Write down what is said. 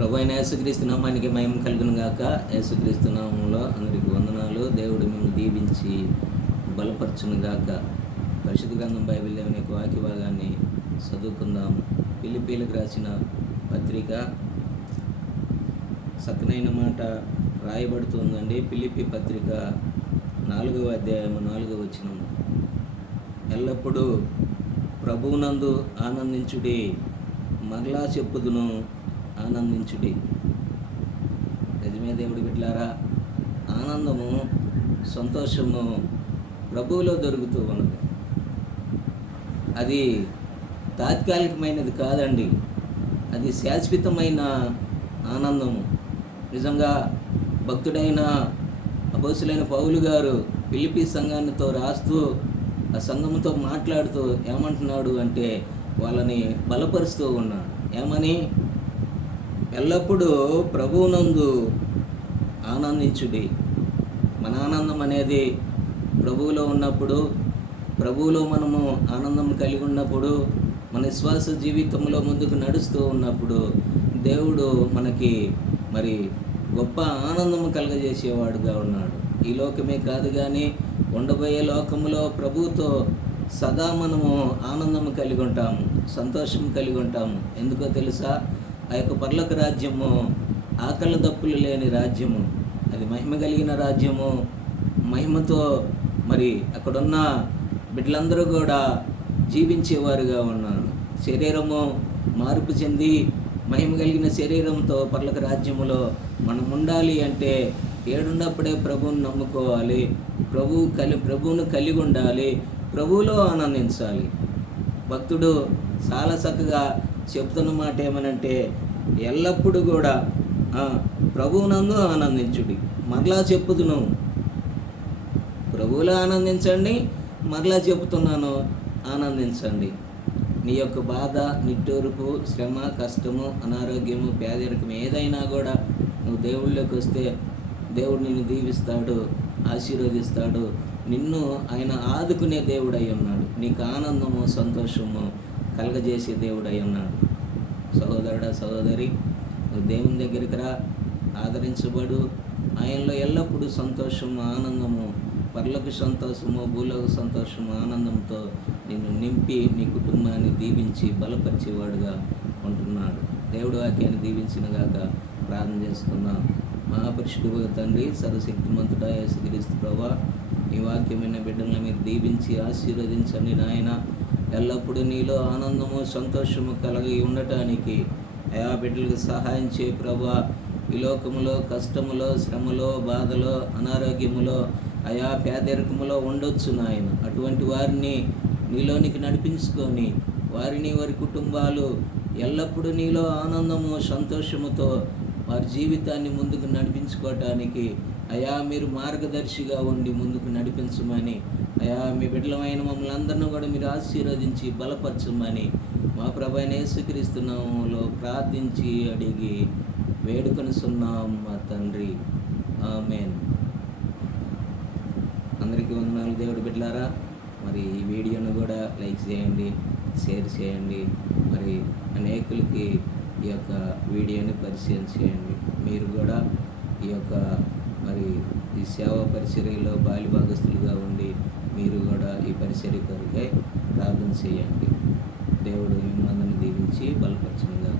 ప్రభు అయిన యేసుక్రీస్తు నామానికి మహిమ కలుగును గాక. యేసుక్రీస్తు నామంలో అందరికి వందనాలు. దేవుడు మేము దీవించి బలపరచును గాక. పరిశుద్ధ గ్రంథం బైబిల్ దేవుని యొక్క వాక్య భాగాన్ని చదువుకుందాం. ఫిలిప్పీలకు రాసిన పత్రిక సక్కనైన మాట రాయబడుతుందండి. ఫిలిప్పీ పత్రిక 4వ అధ్యాయం 4వ వచనం. ఎల్లప్పుడూ ప్రభువునందు ఆనందించుడి, మరలా చెప్పుదును ఆనందించుడి. నిజమే దేవుడి బిడ్డలారా, ఆనందము సంతోషము ప్రభువులో దొరుకుతూ ఉన్నది. అది తాత్కాలికమైనది కాదండి, అది శాశ్వతమైన ఆనందము. నిజంగా భక్తుడైన అపోస్తులైన పౌలు గారు ఫిలిప్పీ సంఘానితో రాస్తూ ఆ సంఘముతో మాట్లాడుతూ ఏమంటున్నాడు అంటే, వాళ్ళని బలపరుస్తూ ఉన్నాడు. ఏమని? ఎల్లప్పుడూ ప్రభువునందు ఆనందించుడి. మన ఆనందం అనేది ప్రభువులో ఉన్నప్పుడు, ప్రభువులో మనము ఆనందం కలిగి ఉన్నప్పుడు, మన విశ్వాస జీవితంలో ముందుకు నడుస్తూ ఉన్నప్పుడు దేవుడు మనకి మరి గొప్ప ఆనందము కలుగజేసేవాడుగా ఉన్నాడు. ఈ లోకమే కాదు కానీ ఉండబోయే లోకములో ప్రభువుతో సదా మనము ఆనందము కలిగి ఉంటాము, సంతోషం కలిగి ఉంటాము. ఎందుకో తెలుసా? ఆ యొక్క పరలోక రాజ్యము ఆకలి దప్పులు లేని రాజ్యము, అది మహిమ కలిగిన రాజ్యము. మహిమతో మరి అక్కడున్న బిడ్డలందరూ కూడా జీవించేవారుగా ఉన్నారు. శరీరము మార్పు చెంది మహిమ కలిగిన శరీరంతో పరలోక రాజ్యములో మనం ఉండాలి అంటే ఏడున్నప్పుడే ప్రభువుని నమ్ముకోవాలి, ప్రభువును కలిగి ఉండాలి, ప్రభువులో ఆనందించాలి. భక్తుడు చాలా చక్కగా చెప్తున్న మాట ఏమనంటే, ఎల్లప్పుడూ కూడా ప్రభువునందు ఆనందించుడి, మరలా చెప్పుదును. ప్రభువులో ఆనందించండి, మరలా చెబుతున్నాను ఆనందించండి. నీ యొక్క బాధ, నిట్టూర్పు, శ్రమ, కష్టము, అనారోగ్యము, పేదరికం ఏదైనా కూడా నువ్వు దేవుళ్ళలోకి వస్తే దేవుడు నిన్ను దీవిస్తాడు, ఆశీర్వదిస్తాడు. నిన్ను ఆయన ఆదుకునే దేవుడై ఉన్నాడు. నీకు ఆనందము, సంతోషము కలగజేసే దేవుడై ఉన్నాడు. సహోదరుడా, సహోదరి, నువ్వు దేవుని దగ్గరికి రా, ఆదరించబడు. ఆయనలో ఎల్లప్పుడూ సంతోషము, ఆనందము, పరలోక సంతోషము, భూలోక సంతోషము, ఆనందంతో నిన్ను నింపి నీ కుటుంబాన్ని దీవించి బలపరిచేవాడుగా ఉంటున్నాడు. దేవుడు వాక్యాన్ని దీవించినగాక. ప్రార్థన చేసుకుందాం. మహాపురుషుడు తండ్రి, సర్వశక్తిమంతుడా యేసుక్రీస్తు ప్రభువా, ఈ వాక్యమైన బిడ్డలను మీరు దీవించి ఆశీర్వదించండి నాయన. ఎల్లప్పుడూ నీలో ఆనందము, సంతోషము కలిగి ఉండటానికి ఆయా బిడ్డలకు సహాయం చేయి ప్రభువా. ఈ లోకములో కష్టములో, శ్రమలో, బాధలో, అనారోగ్యములో, ఆయా పేదరికములో ఉండొచ్చు నాయన. అటువంటి వారిని నీలోనికి నడిపించుకొని వారిని, వారి కుటుంబాలు ఎల్లప్పుడూ నీలో ఆనందము, సంతోషముతో వారి జీవితాన్ని ముందుకు నడిపించుకోవటానికి అయా మీరు మార్గదర్శిగా ఉండి ముందుకు నడిపించమని, అయా మీ బిడ్డలమైన మమ్మల్ని అందరినీ కూడా మీరు ఆశీర్వదించి బలపరచమని మా ప్రభువైన యేసుక్రీస్తు నామములో ప్రార్థించి అడిగి వేడుకొనుచున్నాం మా తండ్రి. ఆమేన్. అందరికీ వందనాలు దేవుడి బిడ్డలారా. మరి ఈ వీడియోను కూడా లైక్ చేయండి, షేర్ చేయండి. మరి అనేకులకి ఈ యొక్క వీడియోని పరిచయం చేయండి. మీరు కూడా ఈ యొక్క మరి ఈ సేవా పరిచర్యలో బాలిభాగస్తులుగా ఉండి మీరు కూడా ఈ పరిచర్య కొరకై ప్రార్థన చేయండి. దేవుడు మిమ్మల్ని దీవించి బలపరచునుగాక.